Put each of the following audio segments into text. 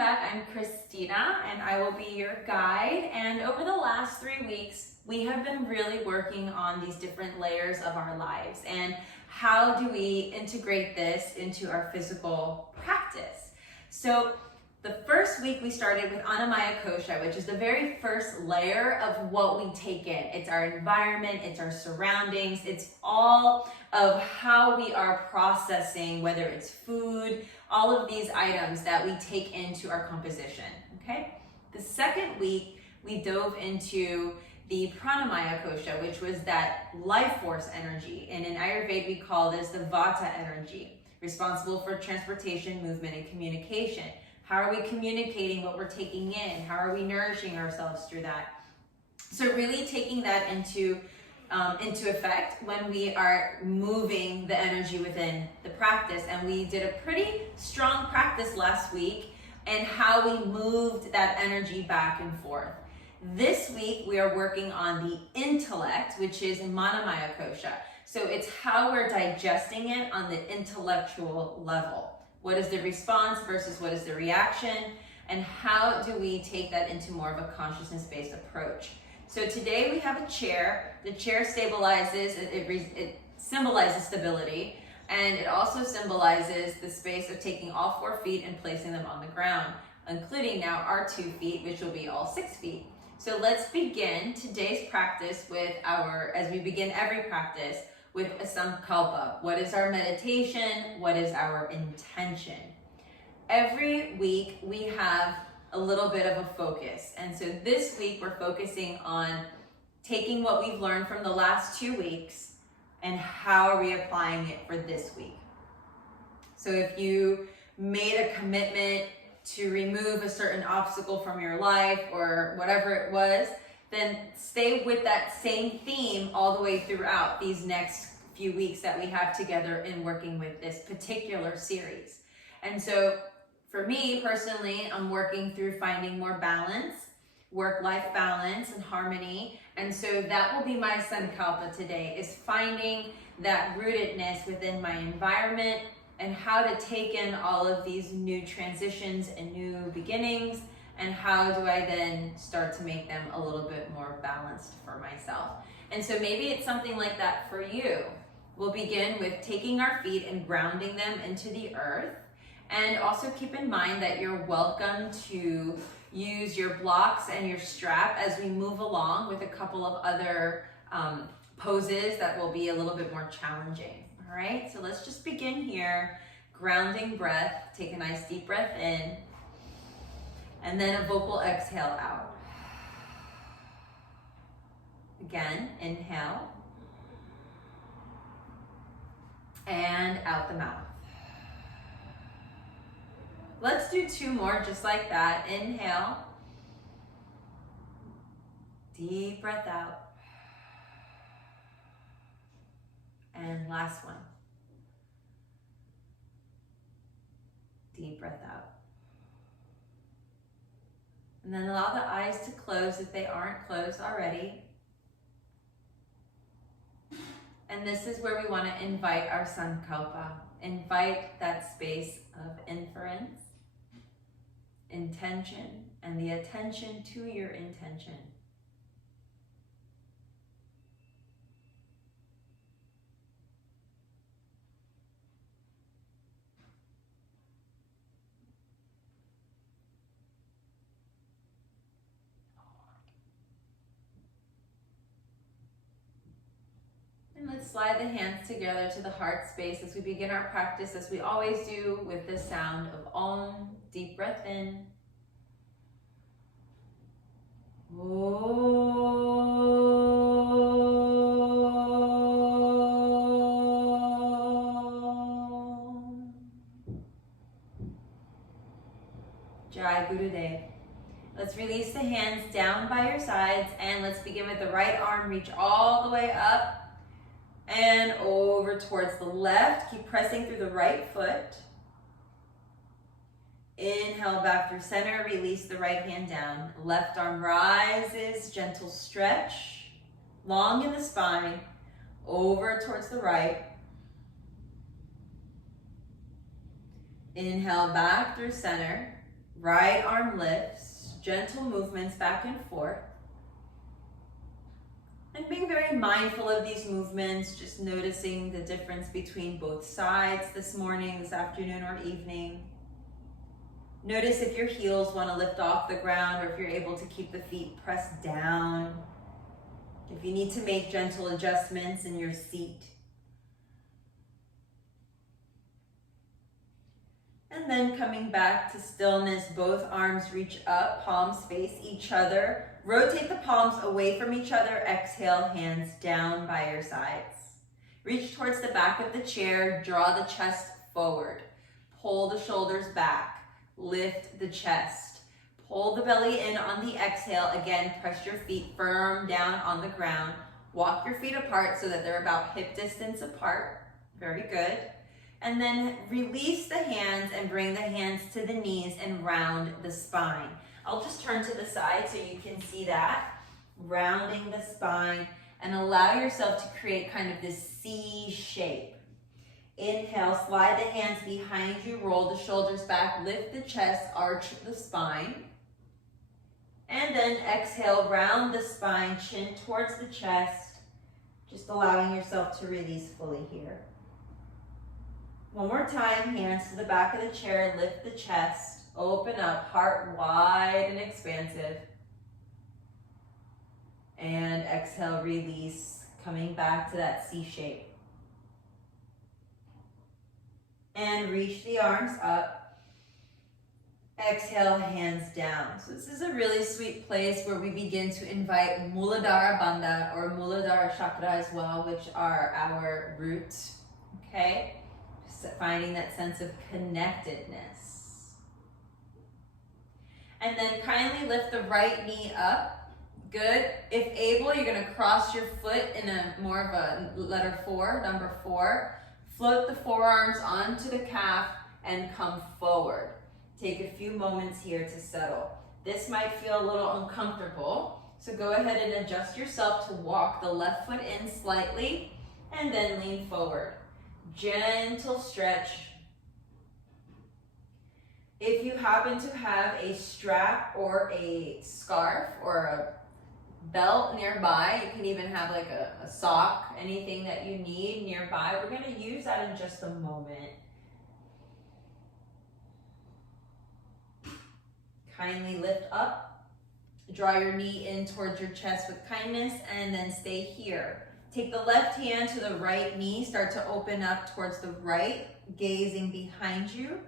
back. I'm Christina and I will be your guide. And over the last 3 weeks, we have been really working on these different layers of our lives and how do we integrate this into our physical practice. So the first week we started with Manomaya Kosha, which is the very first layer of what we take in. It's our environment, it's our surroundings, it's all of how we are processing, whether it's food, all of these items that we take into our composition, okay? The second week, we dove into the Pranamaya Kosha, which was that life force energy. And in Ayurveda, we call this the Vata energy, responsible for transportation, movement, and communication. How are we communicating what we're taking in? How are we nourishing ourselves through that? So really taking that into effect when we are moving the energy within the practice. And we did a pretty strong practice last week and how we moved that energy back and forth. This week, we are working on the intellect, which is Manomaya Kosha. So it's how we're digesting it on the intellectual level. What is the response versus what is the reaction? And how do we take that into more of a consciousness-based approach? So today we have a chair. The chair stabilizes, it symbolizes stability, and it also symbolizes the space of taking all 4 feet and placing them on the ground, including now our 2 feet, which will be all 6 feet. So let's begin today's practice with as we begin every practice, with a sankalpa. What is our meditation? What is our intention? Every week we have a little bit of a focus. And so this week we're focusing on taking what we've learned from the last 2 weeks and how are we applying it for this week. So if you made a commitment to remove a certain obstacle from your life or whatever it was, then stay with that same theme all the way throughout these next few weeks that we have together in working with this particular series. And so for me personally, I'm working through finding more balance, work-life balance and harmony. And so that will be my sankalpa today, is finding that rootedness within my environment and how to take in all of these new transitions and new beginnings, and how do I then start to make them a little bit more balanced for myself. And so maybe it's something like that for you. We'll begin with taking our feet and grounding them into the earth. And also keep in mind that you're welcome to use your blocks and your strap as we move along with a couple of other poses that will be a little bit more challenging. All right, so let's just begin here. Grounding breath, take a nice deep breath in, and then a vocal exhale out. Again, inhale, and out the mouth. Let's do 2 more just like that. Inhale, deep breath out. And last one. Deep breath out. And then allow the eyes to close if they aren't closed already. And this is where we want to invite our sankalpa. Invite that space of inference, intention, and the attention to your intention. Let's slide the hands together to the heart space as we begin our practice, as we always do, with the sound of Om. Deep breath in. Om. Jai Gurudev. Let's release the hands down by your sides, and let's begin with the right arm. Reach all the way up and over towards the left. Keep pressing through the right foot. Inhale back through center, release the right hand down. Left arm rises, gentle stretch, long in the spine, over towards the right. Inhale back through center, Right arm lifts, gentle movements back and forth. And being very mindful of these movements, just noticing the difference between both sides this morning, this afternoon, or evening. Notice if your heels want to lift off the ground or if you're able to keep the feet pressed down. If you need to make gentle adjustments in your seat. And then coming back to stillness, both arms reach up, palms face each other. Rotate the palms away from each other. Exhale, hands down by your sides. Reach towards the back of the chair. Draw the chest forward. Pull the shoulders back. Lift the chest. Pull the belly in on the exhale. Again, press your feet firm down on the ground. Walk your feet apart so that they're about hip distance apart. Very good. And then release the hands and bring the hands to the knees and round the spine. I'll just turn to the side so you can see that. Rounding the spine and allow yourself to create kind of this C shape. Inhale, slide the hands behind you, roll the shoulders back, lift the chest, arch the spine. And then exhale, round the spine, chin towards the chest, just allowing yourself to release fully here. One more time, hands to the back of the chair, lift the chest. Open up, heart wide and expansive. And exhale, release, coming back to that C shape. And reach the arms up. Exhale, hands down. So this is a really sweet place where we begin to invite Muladhara Bandha or Muladhara chakra as well, which are our roots, okay? Just finding that sense of connectedness. And then kindly lift the right knee up. Good. If able, you're going to cross your foot in a more of a letter 4, number 4. Float the forearms onto the calf and come forward. Take a few moments here to settle. This might feel a little uncomfortable, so go ahead and adjust yourself to walk the left foot in slightly and then lean forward. Gentle stretch. If you happen to have a strap or a scarf or a belt nearby, you can even have like a sock, anything that you need nearby. We're going to use that in just a moment. Kindly lift up, draw your knee in towards your chest with kindness, and then stay here. Take the left hand to the right knee, start to open up towards the right, gazing behind you.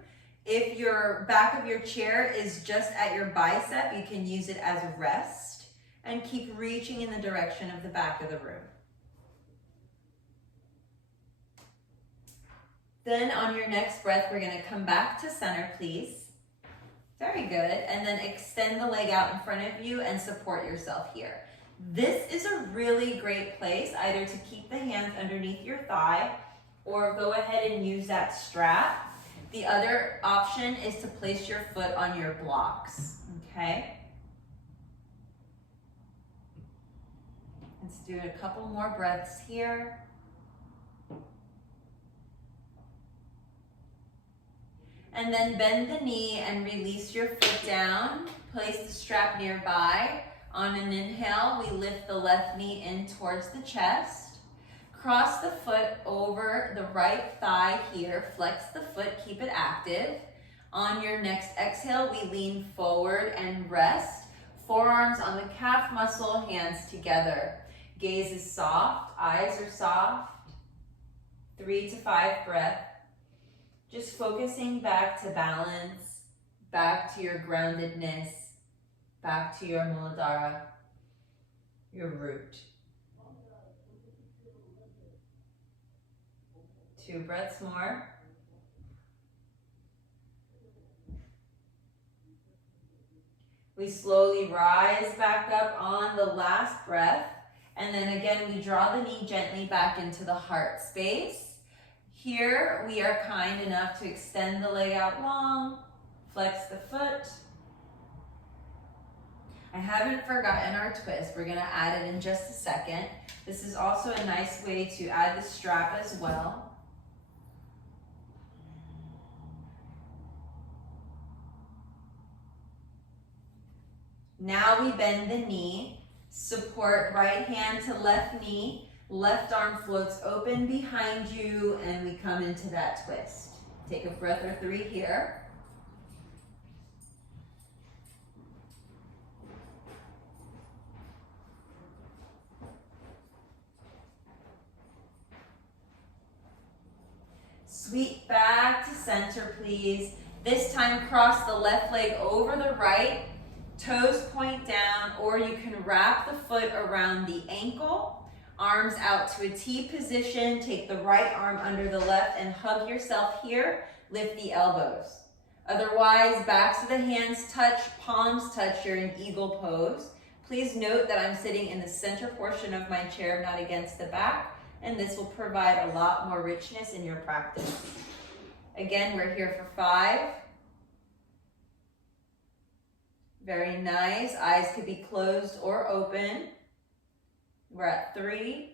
If your back of your chair is just at your bicep, you can use it as a rest and keep reaching in the direction of the back of the room. Then on your next breath, we're going to come back to center, please. Very good. And then extend the leg out in front of you and support yourself here. This is a really great place either to keep the hands underneath your thigh or go ahead and use that strap. The other option is to place your foot on your blocks, okay? Let's do a couple more breaths here. And then bend the knee and release your foot down. Place the strap nearby. On an inhale, we lift the left knee in towards the chest. Cross the foot over the right thigh here. Flex the foot, keep it active. On your next exhale, we lean forward and rest. Forearms on the calf muscle, hands together. Gaze is soft, eyes are soft. 3 to 5 breaths. Just focusing back to balance, back to your groundedness, back to your Muladhara, your root. 2 breaths more. We slowly rise back up on the last breath. And then again, we draw the knee gently back into the heart space. Here, we are kind enough to extend the leg out long, flex the foot. I haven't forgotten our twist. We're gonna add it in just a second. This is also a nice way to add the strap as well. Now we bend the knee, support right hand to left knee, left arm floats open behind you, and we come into that twist. Take a breath or 3 here. Sweep back to center, please. This time, cross the left leg over the right, toes point down, or you can wrap the foot around the ankle, arms out to a T position. Take the right arm under the left and hug yourself here. Lift the elbows. Otherwise, backs of the hands touch, palms touch. You're in eagle pose. Please note that I'm sitting in the center portion of my chair, not against the back, and this will provide a lot more richness in your practice. Again, we're here for 5. Very nice. Eyes could be closed or open. We're at 3.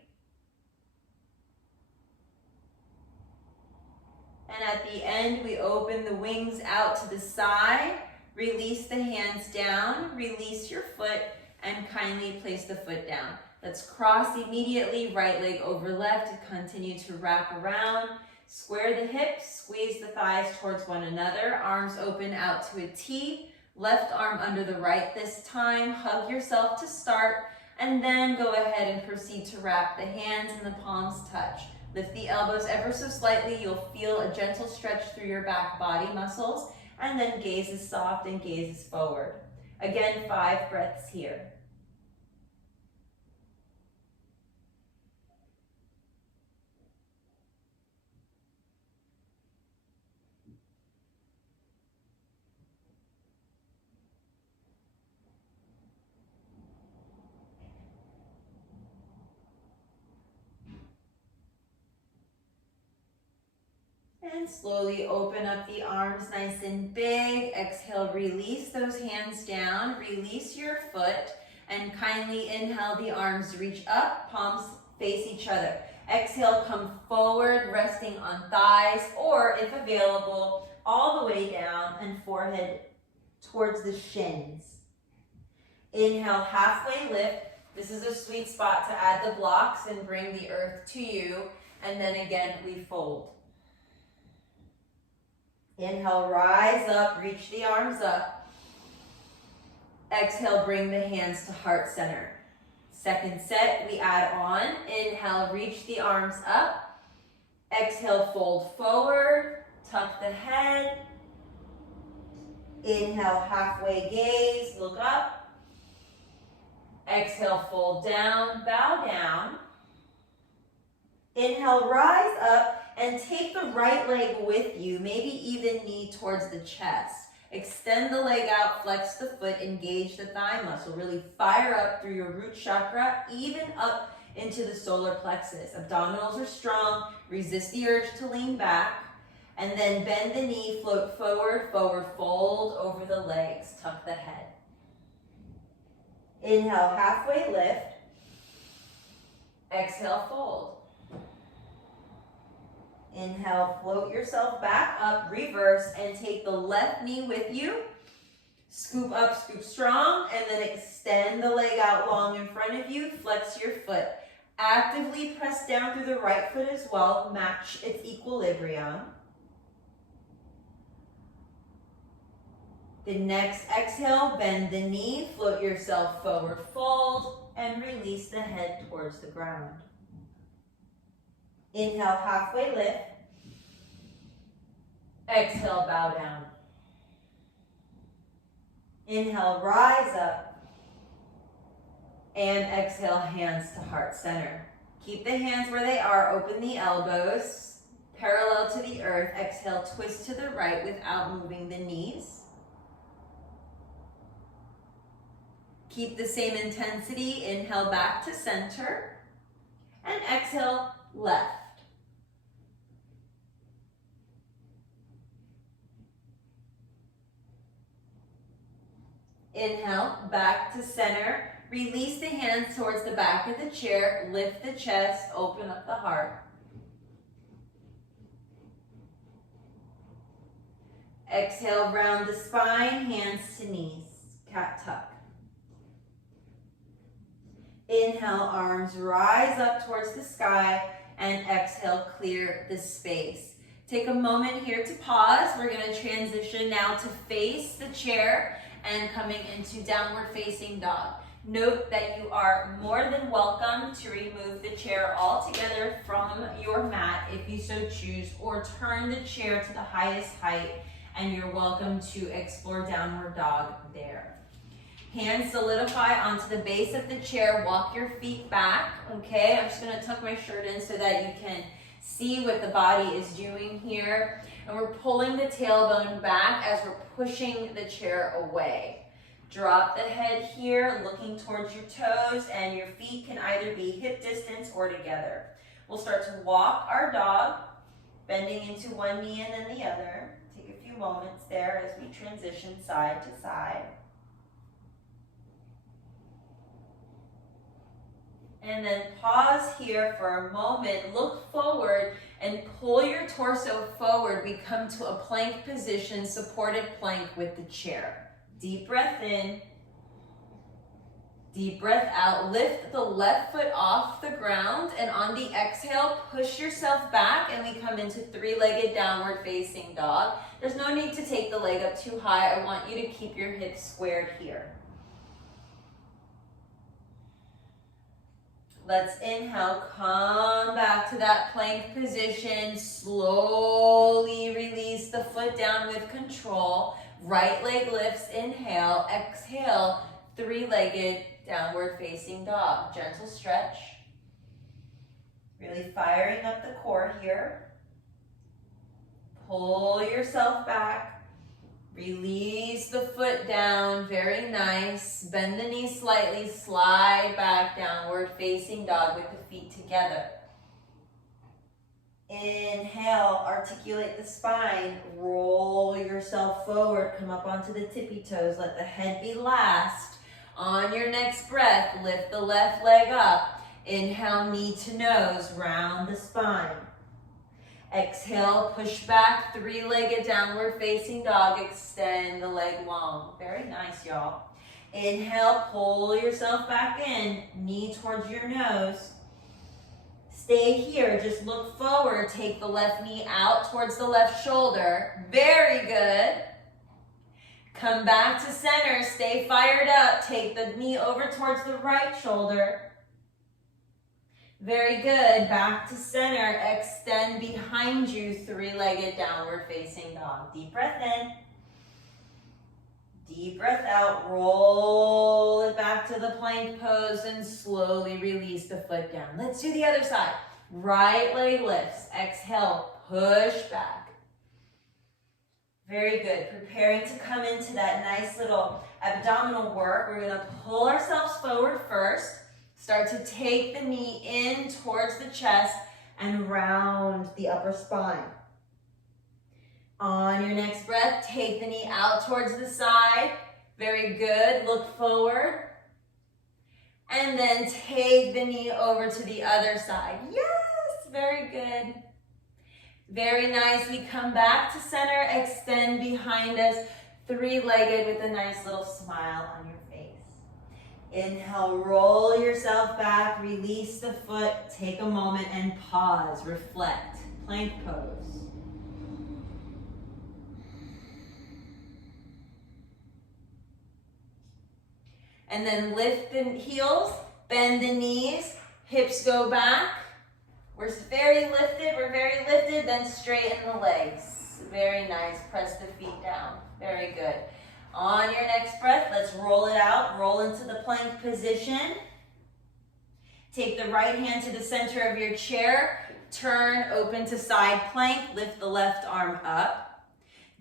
And at the end, we open the wings out to the side. Release the hands down. Release your foot and kindly place the foot down. Let's cross immediately. Right leg over left. Continue to wrap around. Square the hips. Squeeze the thighs towards one another. Arms open out to a T. Left arm under the right this time. Hug yourself to start. And then go ahead and proceed to wrap the hands and the palms touch. Lift the elbows ever so slightly. You'll feel a gentle stretch through your back body muscles. And then gaze is soft and gaze is forward. Again, 5 breaths here. And slowly open up the arms nice and big. Exhale, release those hands down. Release your foot and kindly inhale, the arms reach up, palms face each other. Exhale, come forward, resting on thighs, or if available, all the way down and forehead towards the shins. Inhale, halfway lift. This is a sweet spot to add the blocks and bring the earth to you. And then again, we fold. Inhale, rise up, reach the arms up. Exhale, bring the hands to heart center. Second set, we add on. Inhale, reach the arms up. Exhale, fold forward, tuck the head. Inhale, halfway gaze, look up. Exhale, fold down, bow down. Inhale, rise up. And take the right leg with you, maybe even knee towards the chest. Extend the leg out, flex the foot, engage the thigh muscle. Really fire up through your root chakra, even up into the solar plexus. Abdominals are strong. Resist the urge to lean back. And then bend the knee, float forward, forward fold over the legs. Tuck the head. Inhale, halfway lift. Exhale, fold. Inhale, float yourself back up, reverse, and take the left knee with you. Scoop up, scoop strong, and then extend the leg out long in front of you. Flex your foot. Actively press down through the right foot as well. Match its equilibrium. The next exhale, bend the knee, float yourself forward, fold, and release the head towards the ground. Inhale, halfway lift. Exhale, bow down. Inhale, rise up. And exhale, hands to heart center. Keep the hands where they are. Open the elbows, parallel to the earth. Exhale, twist to the right without moving the knees. Keep the same intensity. Inhale, back to center. And exhale, left. Inhale, back to center. Release the hands towards the back of the chair. Lift the chest, open up the heart. Exhale, round the spine, hands to knees. Cat tuck. Inhale, arms rise up towards the sky, and exhale, clear the space. Take a moment here to pause. We're going to transition now to face the chair and coming into downward facing dog. Note that you are more than welcome to remove the chair altogether from your mat if you so choose, or turn the chair to the highest height, and you're welcome to explore downward dog there. Hands solidify onto the base of the chair. Walk your feet back, okay? I'm just gonna tuck my shirt in so that you can see what the body is doing here. And we're pulling the tailbone back as we're pushing the chair away. Drop the head here, looking towards your toes, and your feet can either be hip distance or together. We'll start to walk our dog, bending into one knee and then the other. Take a few moments there as we transition side to side. And then pause here for a moment, look forward and pull your torso forward. We come to a plank position, supported plank with the chair. Deep breath in, deep breath out. Lift the left foot off the ground, and on the exhale, push yourself back, and we come into three-legged downward facing dog. There's no need to take the leg up too high. I want you to keep your hips squared here. Let's inhale, come back to that plank position. Slowly release the foot down with control. Right leg lifts, inhale, exhale, three-legged downward facing dog. Gentle stretch. Really firing up the core here. Pull yourself back. Release the foot down, very nice. Bend the knees slightly, slide back, downward facing dog with the feet together. Inhale, articulate the spine, roll yourself forward, come up onto the tippy toes, let the head be last. On your next breath, lift the left leg up. Inhale, knee to nose, round the spine. Exhale, push back, three-legged downward facing dog, extend the leg long. Very nice, y'all. Inhale, pull yourself back in, knee towards your nose. Stay here, just look forward, take the left knee out towards the left shoulder. Very good. Come back to center, stay fired up, take the knee over towards the right shoulder. Very good, back to center, extend behind you, three-legged downward facing dog. Deep breath in, deep breath out, roll it back to the plank pose and slowly release the foot down. Let's do the other side. Right leg lifts, exhale, push back. Very good, preparing to come into that nice little abdominal work. We're gonna pull ourselves forward first. Start to take the knee in towards the chest and round the upper spine. On your next breath, take the knee out towards the side. Very good, look forward. And then take the knee over to the other side. Yes, very good. Very nice, we come back to center, extend behind us, three-legged with a nice little smile on your face. Inhale, roll yourself back, release the foot, take a moment and pause, reflect, plank pose. And then lift the heels, bend the knees, hips go back. We're very lifted, then straighten the legs. Very nice, press the feet down, very good. On your next breath, let's roll it out. Roll into the plank position. Take the right hand to the center of your chair. Turn, open to side plank. Lift the left arm up.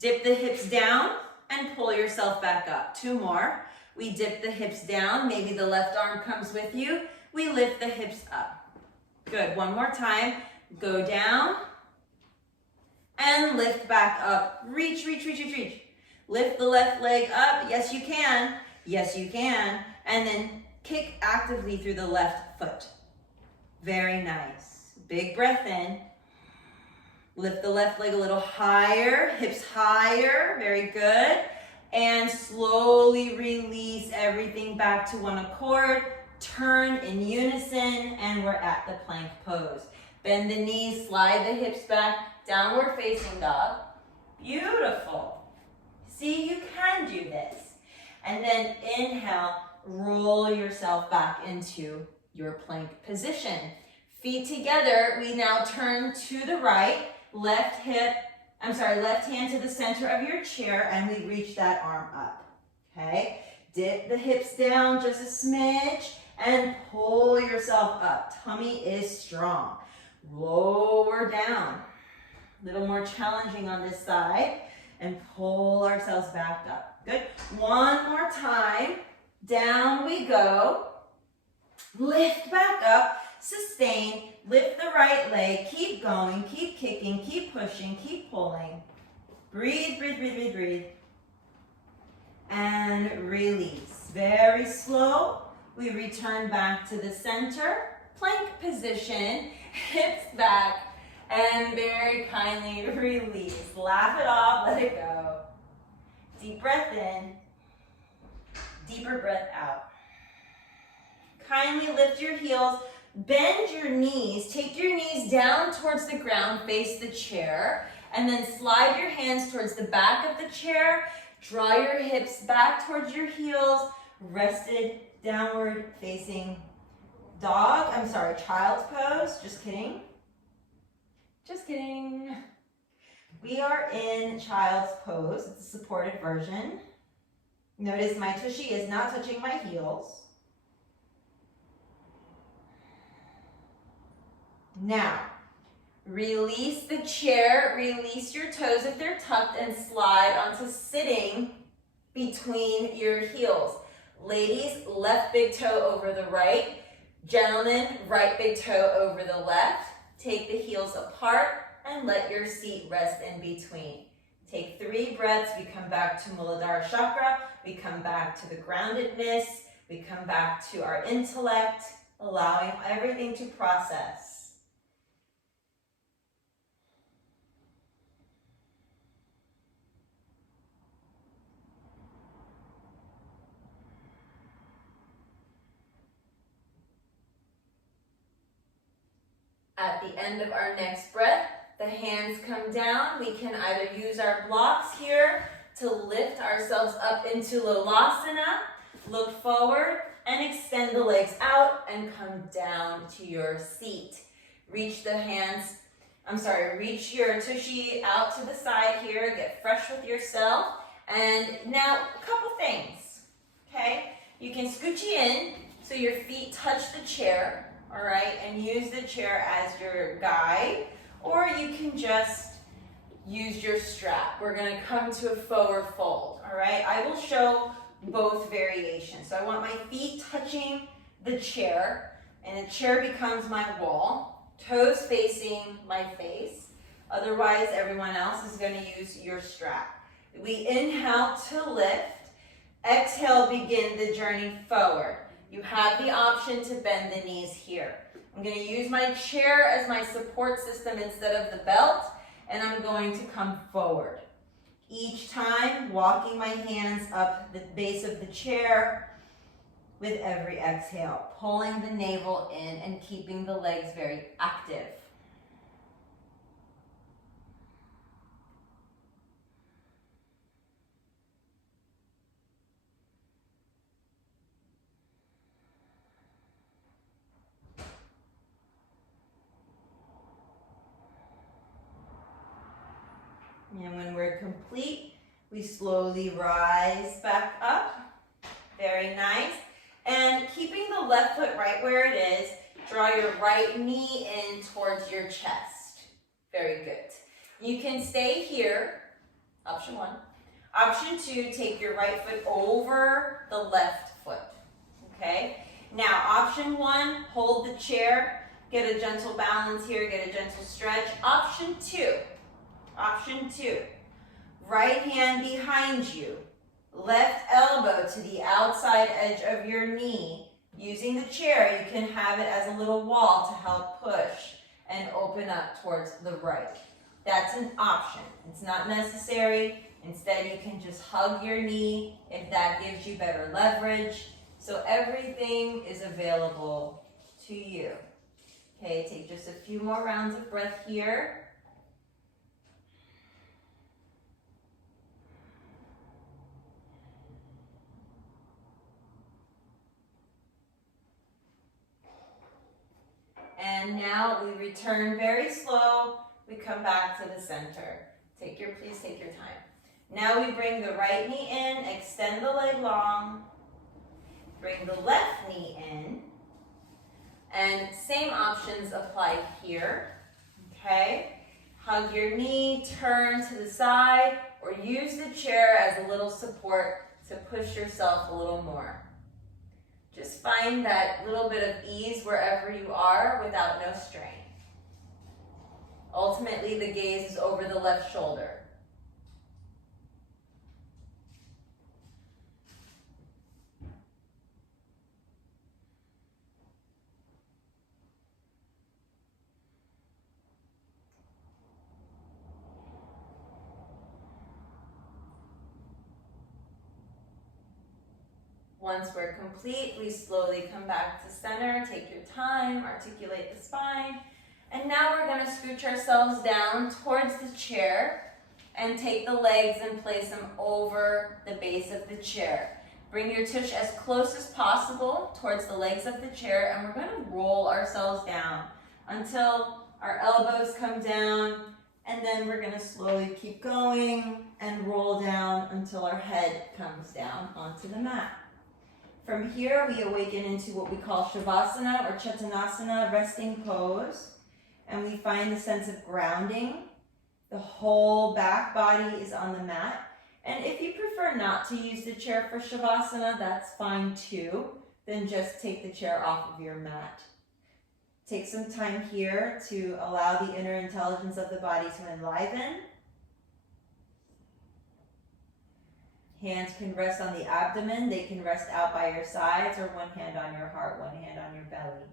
Dip the hips down and pull yourself back up. Two more. We dip the hips down. Maybe the left arm comes with you. We lift the hips up. Good. One more time. Go down and lift back up. Reach, reach, reach, reach, reach. Lift the left leg up. Yes, you can. Yes, you can. And then kick actively through the left foot. Very nice. Big breath in. Lift the left leg a little higher. Hips higher. Very good. And slowly release everything back to one accord. turn in unison, and we're at the plank pose. Bend the knees, slide the hips back, downward facing dog. Beautiful. See, you can do this. And then inhale, roll yourself back into your plank position. Feet together, we now turn to the right, left hand to the center of your chair, and we reach that arm up, okay? Dip the hips down just a smidge and pull yourself up. Tummy is strong. Lower down. A little more challenging on this side, and pull ourselves back up. Good. One more time. Down we go. Lift back up. Sustain. Lift the right leg. Keep going. Keep kicking. Keep pushing. Keep pulling. Breathe, breathe, breathe, breathe, breathe. And release. Very slow. We return back to the center. Plank position. Hips back. And very kindly release. Laugh it off. Let it go. Deep breath in. Deeper breath out. Kindly lift your heels. Bend your knees. Take your knees down towards the ground. Face the chair. And then slide your hands towards the back of the chair. Draw your hips back towards your heels. Rested downward facing child's pose. Just kidding. Just kidding. We are in child's pose. It's a supported version. Notice my tushy is not touching my heels. Now, release the chair, release your toes if they're tucked, and slide onto sitting between your heels. Ladies, left big toe over the right. Gentlemen, right big toe over the left. Take the heels apart and let your seat rest in between. Take 3 breaths. We come back to Muladhara chakra. We come back to the groundedness. We come back to our intellect, allowing everything to process. At the end of our next breath, the hands come down. We can either use our blocks here to lift ourselves up into Lolasana, look forward, and extend the legs out and come down to your seat. Reach your tushy out to the side here. Get fresh with yourself. And now, a couple things, okay? You can scoochie in so your feet touch the chair. All right, and use the chair as your guide, or you can just use your strap. We're gonna come to a forward fold, all right? I will show both variations. So I want my feet touching the chair, and the chair becomes my wall, toes facing my face. Otherwise, everyone else is gonna use your strap. We inhale to lift, exhale, begin the journey forward. You have the option to bend the knees here. I'm going to use my chair as my support system instead of the belt, and I'm going to come forward. Each time, walking my hands up the base of the chair with every exhale, pulling the navel in and keeping the legs very active. And when we're complete, we slowly rise back up. Very nice. And keeping the left foot right where it is, draw your right knee in towards your chest. Very good. You can stay here, option 1. Option 2, take your right foot over the left foot, okay? Now, option 1, hold the chair, get a gentle balance here, get a gentle stretch. Option 2, right hand behind you, left elbow to the outside edge of your knee. Using the chair, you can have it as a little wall to help push and open up towards the right. That's an option. It's not necessary. Instead, you can just hug your knee if that gives you better leverage. So everything is available to you. Okay, take just a few more rounds of breath here. And now we return very slow. We come back to the center. Please take your time. Now we bring the right knee in, extend the leg long. Bring the left knee in. And same options apply here. Okay? Hug your knee, turn to the side, or use the chair as a little support to push yourself a little more. Just find that little bit of ease wherever you are without no strain. Ultimately, the gaze is over the left shoulder. Once we're complete, we slowly come back to center. Take your time, articulate the spine. And now we're going to scooch ourselves down towards the chair and take the legs and place them over the base of the chair. Bring your tush as close as possible towards the legs of the chair, and we're going to roll ourselves down until our elbows come down, and then we're going to slowly keep going and roll down until our head comes down onto the mat. From here, we awaken into what we call Shavasana or Chetanasana, resting pose. And we find the sense of grounding. The whole back body is on the mat. And if you prefer not to use the chair for Shavasana, that's fine too. Then just take the chair off of your mat. Take some time here to allow the inner intelligence of the body to enliven. Hands can rest on the abdomen. They can rest out by your sides, or one hand on your heart, one hand on your belly.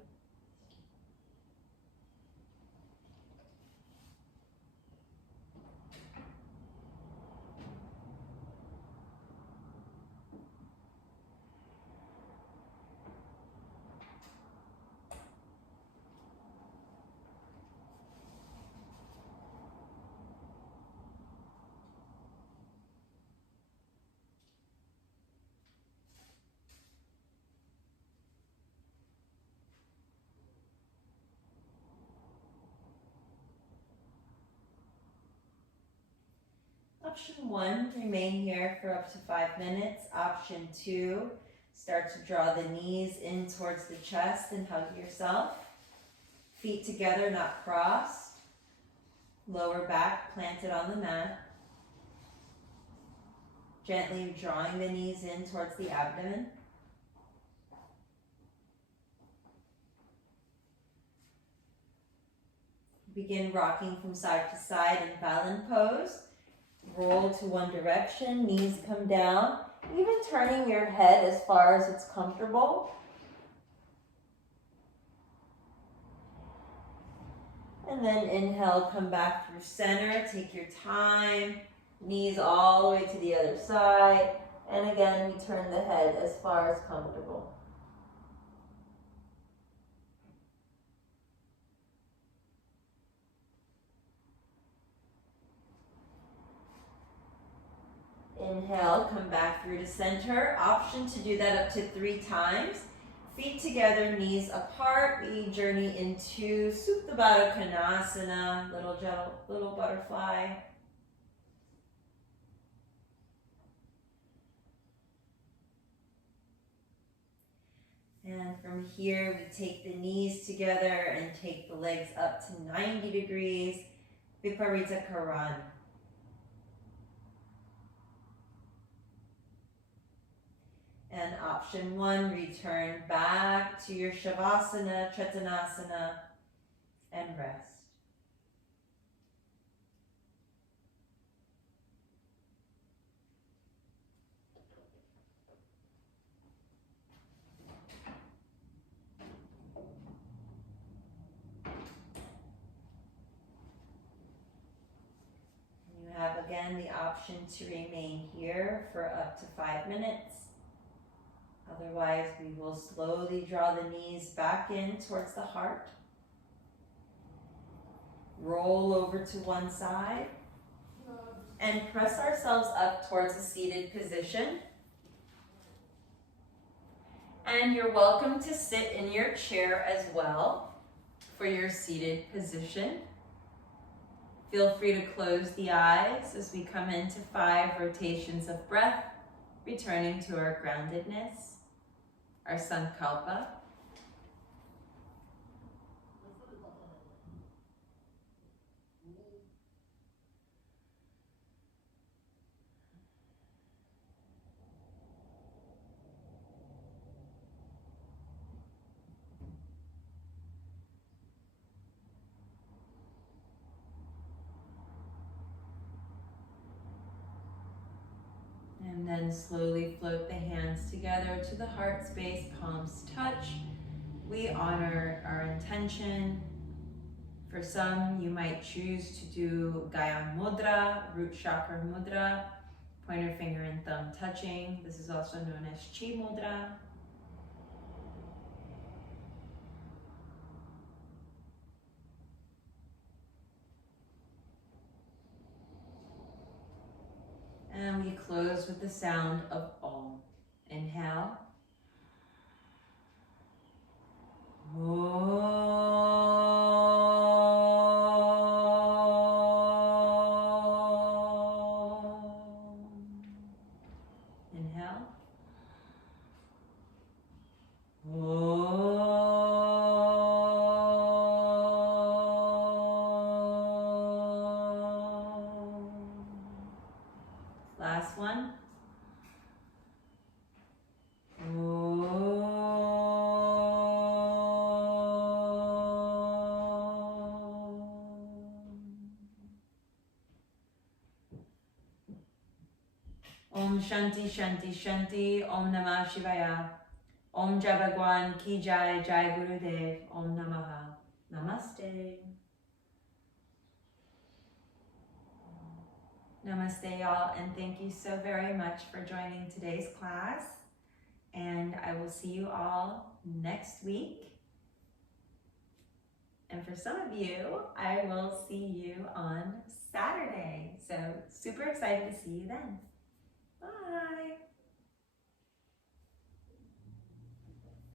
Option 1, remain here for up to 5 minutes. Option 2, start to draw the knees in towards the chest and hug yourself. Feet together, not crossed. Lower back planted on the mat. Gently drawing the knees in towards the abdomen. Begin rocking from side to side in Falun pose. Roll to one direction, knees come down, even turning your head as far as it's comfortable. And then inhale, come back through center, take your time, knees all the way to the other side. And again, we turn the head as far as comfortable. Inhale, come back through to center. Option to do that up to 3 times. Feet together, knees apart. We journey into Supta Baddha Konasana, little butterfly. And from here, we take the knees together and take the legs up to 90 degrees. Viparita Karana. And option 1, return back to your Shavasana, Chetanasana, and rest. You have again the option to remain here for up to 5 minutes. Otherwise, Otherwise, we will slowly draw the knees back in towards the heart. Roll over to one side and press ourselves up towards a seated position. And you're welcome to sit in your chair as well for your seated position. Feel free to close the eyes as we come into 5 rotations of breath, returning to our groundedness, our sankalpa. And then slowly float the hands together to the heart space, palms touch. We honor our intention. For some, you might choose to do Gaya Mudra, root chakra mudra, pointer finger and thumb touching. This is also known as Chi Mudra. And we close with the sound of Om. Inhale. Inhale. Last one. Om Shanti Shanti Shanti. Om Namah Shivaya. Om Jai Bhagwan Ki Jai. Jai Gurudev. Om Namaha. Namaste. Namaste, y'all, and thank you so very much for joining today's class. And I will see you all next week. And for some of you, I will see you on Saturday. So super excited to see you then. Bye.